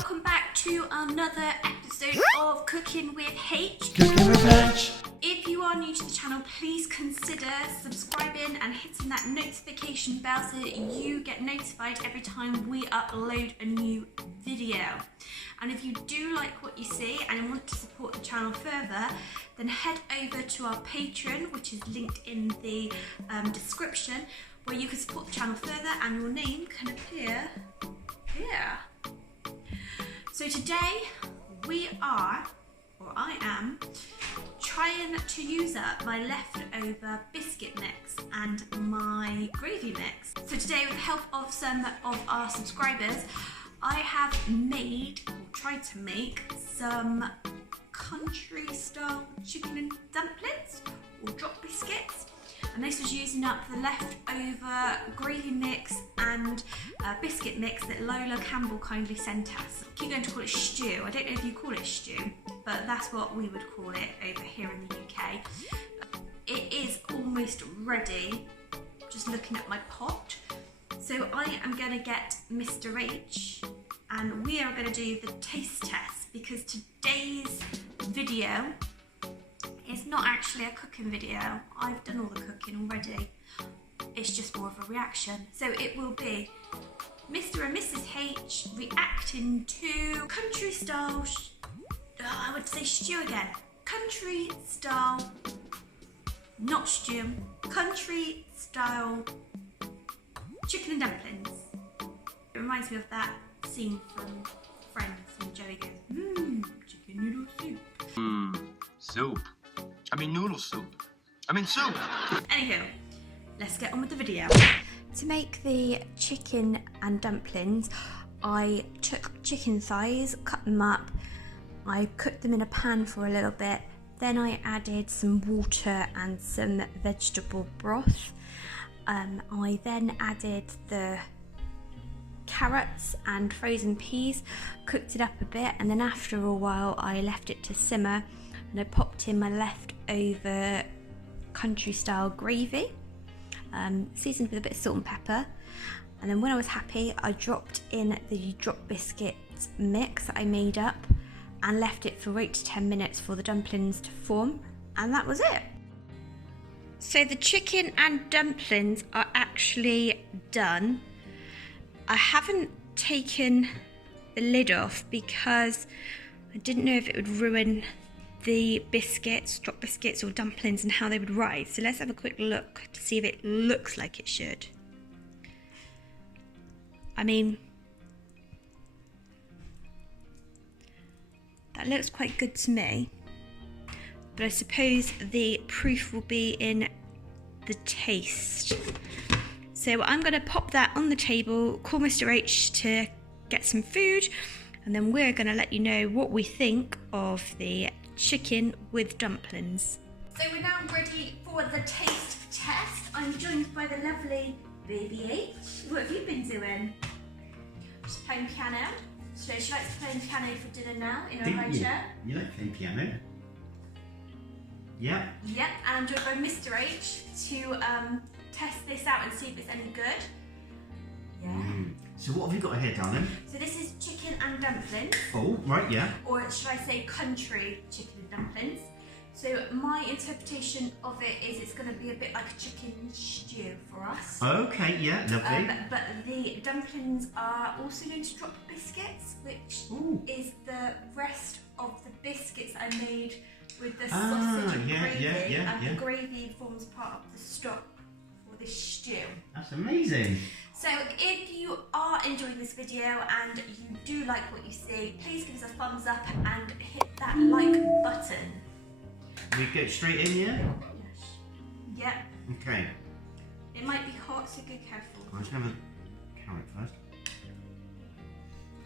welcome back to another episode of Cooking with H. Cooking with H. If you are new to the channel, please consider subscribing and hitting that notification bell so that you get notified every time we upload a new video. And if you do like what you see and want to support the channel further, then head over to our Patreon, which is linked in the description, where you can support the channel further and your name can appear here. So today I am trying to use up my leftover biscuit mix and my gravy mix. So today, with the help of some of our subscribers, I have made, or tried to make, some country style chicken and dumplings, or drop biscuits. And this was using up the leftover gravy mix and biscuit mix that Lola Campbell kindly sent us. I keep going to call it stew. I don't know if you call it stew, but that's what we would call it over here in the UK. It is almost ready, just looking at my pot. So I am going to get Mr. H and we are going to do the taste test, because today's video is not actually a cooking video. I've done all the cooking already. It's just more of a reaction. So it will be Mr. and Mrs. H reacting to country style, I would say stew again. Country style, not stew, country style chicken and dumplings. It reminds me of that scene from Friends when Joey goes, chicken noodle soup. Soup. I mean noodle soup. I mean soup. Anywho, let's get on with the video. To make the chicken and dumplings, I took chicken thighs, cut them up, I cooked them in a pan for a little bit, then I added some water and some vegetable broth. I then added the carrots and frozen peas, cooked it up a bit, and then after a while I left it to simmer, and I popped in my leftover country style gravy, seasoned with a bit of salt and pepper, and then when I was happy I dropped in the drop biscuit mix that I made up and left it for 8 to 10 minutes for the dumplings to form, and that was it. So the chicken and dumplings are actually done. I haven't taken the lid off because I didn't know if it would ruin the biscuits, drop biscuits or dumplings, and how they would rise. So let's have a quick look to see if it looks like it should. I mean, that looks quite good to me, but I suppose the proof will be in the taste. So I'm going to pop that on the table, call Mr. H to get some food, and then we're going to let you know what we think of the chicken with dumplings. So we're now ready for the taste test. I'm joined by the lovely baby H. What have you been doing? Just playing piano. So she likes playing piano for dinner now in her high chair. You like playing piano? Yeah. Yep, and I'm joined by Mr. H to test this out and see if it's any good. Yeah. So what have you got here, darling? So this is chicken and dumplings. Oh, right, yeah. Or should I say country chicken and dumplings. So my interpretation of it is it's going to be a bit like a chicken stew for us. Okay, yeah, lovely. But the dumplings are also known as drop biscuits, which is the rest of the biscuits I made with the sausage and gravy. And the gravy forms part of the stock for this stew. That's amazing. So if you are enjoying this video and you do like what you see, please give us a thumbs up and hit that like button. We go straight in, yeah? Yes. Yep. Okay. It might be hot, so be careful. I'm just going to have a carrot first.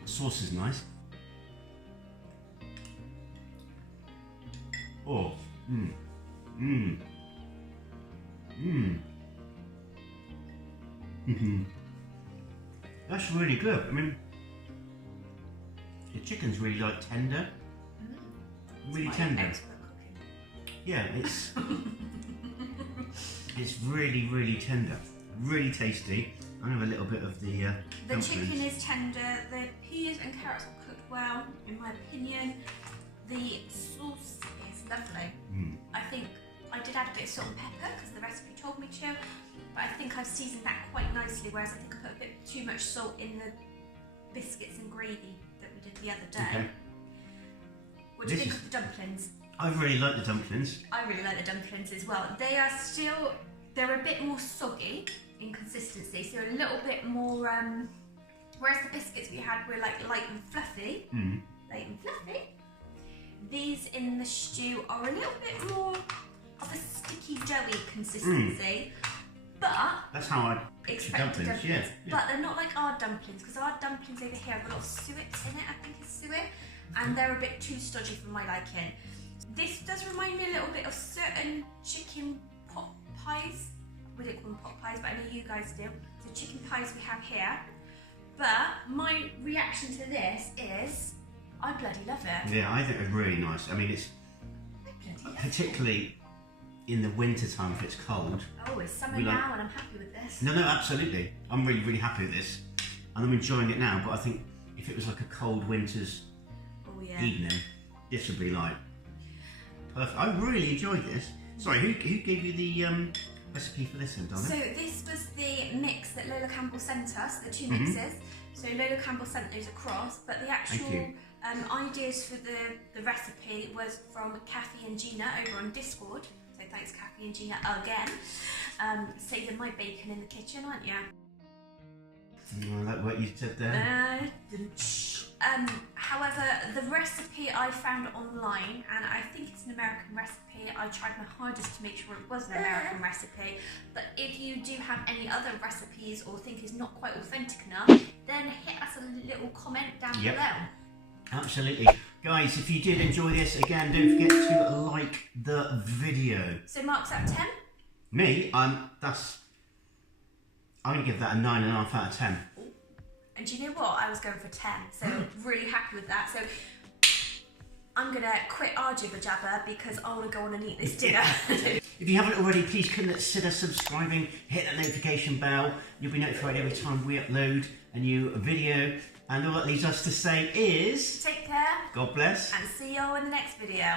The sauce is nice. Oh. That's really good. I mean, the chicken's really like tender. Really tender. Yeah, it's it's really tender, really tasty. I have a little bit of the chicken is tender, the pea is and carrots are cooked well, in my opinion. The sauce is lovely. I think I did add a bit of salt and pepper because the recipe told me to, but I think I've seasoned that quite nicely, whereas I think I put a bit too much salt in the biscuits and gravy that we did the other day. Okay. What do you think of the dumplings? I really like the dumplings. I really like the dumplings as well. They're a bit more soggy in consistency, so a little bit more, whereas the biscuits we had were like light and fluffy. Light and fluffy. These in the stew are a little bit more of a sticky, doughy consistency, but that's how I picture dumplings. Yeah. But they're not like our dumplings, because our dumplings over here have a lot of suet in it. I think it's suet, and they're a bit too stodgy for my liking. This does remind me a little bit of certain chicken pot pies. We don't call them pot pies, but I know you guys do. So chicken pies we have here. But my reaction to this is, I bloody love it. Yeah, I think it's really nice. I mean, it's particularly in the winter time if it's cold. Oh, it's summer now and I'm happy with this. No, absolutely. I'm really, really happy with this. And I'm enjoying it now, but I think if it was like a cold winter's evening, this would be like perfect. I really enjoyed this. Sorry, who gave you the recipe for this then, darling? So this was the mix that Lola Campbell sent us, the two mixes. So Lola Campbell sent those across, but the actual ideas for the recipe was from Kathy and Gina over on Discord. So thanks Kathy and Gina again. Saving my bacon in the kitchen, aren't you? I like what you said there. However, the recipe I found online, and I think it's an American recipe. I tried my hardest to make sure it was an American recipe. But if you do have any other recipes or think it's not quite authentic enough, then hit us a little comment down below. Absolutely. Guys, if you did enjoy this, again, don't forget to like the video. So marks out of 10? Me? I'm going to give that a 9.5 out of 10. And do you know what? I was going for 10, so really happy with that. So I'm going to quit our jibber jabber because I want to go on and eat this dinner. If you haven't already, please consider subscribing, hit that notification bell. You'll be notified every time we upload a new video. And all that leaves us to say is... Take care. God bless. And see you all in the next video.